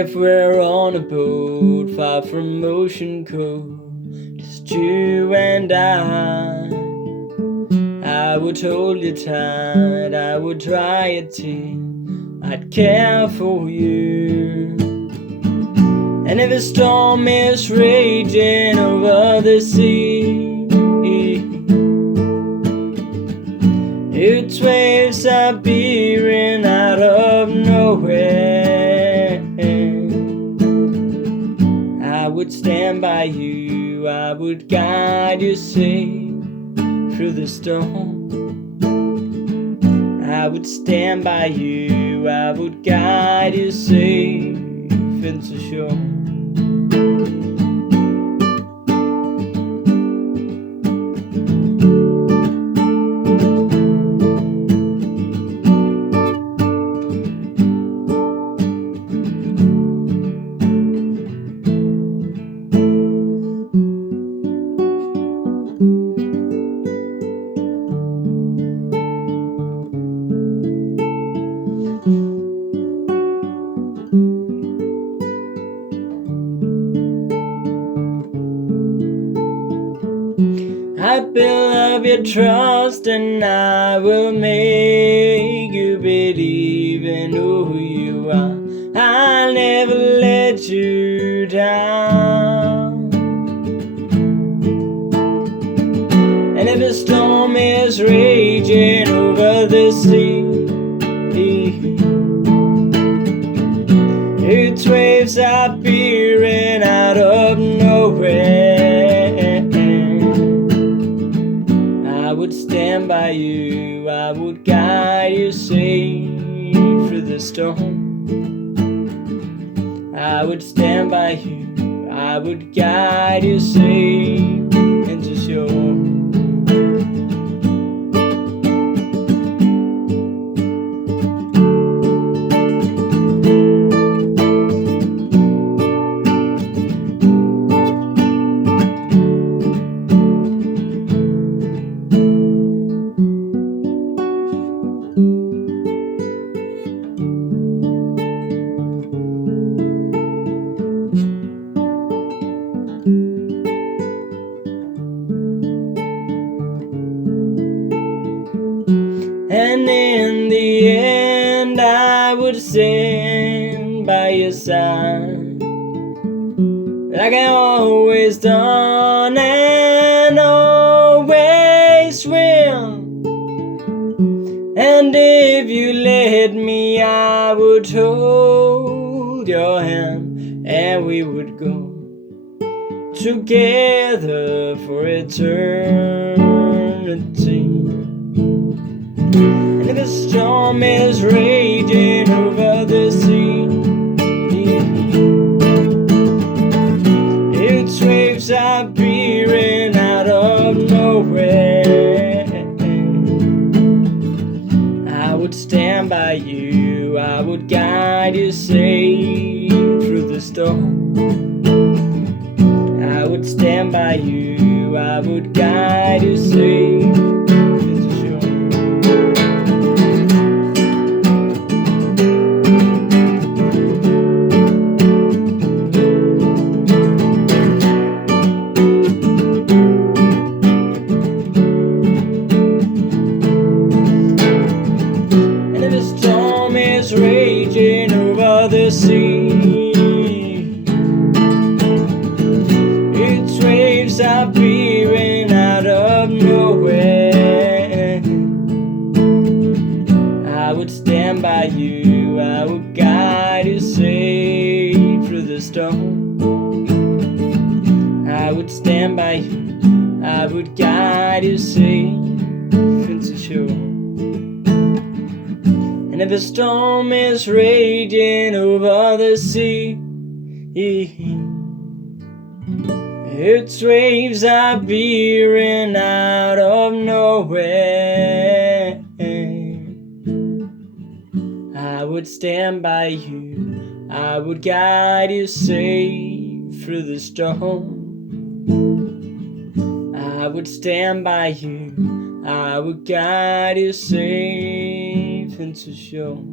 If we're on a boat far from ocean cold, just you and I would hold you tight, I would dry your tears, I'd care for you. And if a storm is raging over the sea, its waves are bearing out of nowhere, I would stand by you, I would guide you safe through the storm. I would stand by you, I would guide you safe into shore. I build up your trust and I will make you believe in who you are. I'll never let you down. And if a storm is raging over the sea, its waves are peering out of nowhere, I would stand by you, I would guide you safe through the storm. I would stand by you, I would guide you safe into shore. And in the end I would stand by your side, like I always done and always will. And if you let me, I would hold your hand, and we would go together for eternity. And if a storm is raging over the sea, its waves are peering out of nowhere, I would stand by you, I would guide you safe through the storm. I would stand by you, I would guide you safe into shore. And if a storm is raging over the sea, its waves are peering out of nowhere, I would stand by you, I would guide you safe through the storm. I would stand by you, I would guide you safe into shore. And if a storm is raging over the sea, its waves are peering out of nowhere, I would stand by you, I would guide you safe through the storm. I would stand by you, I would guide you safe into shore.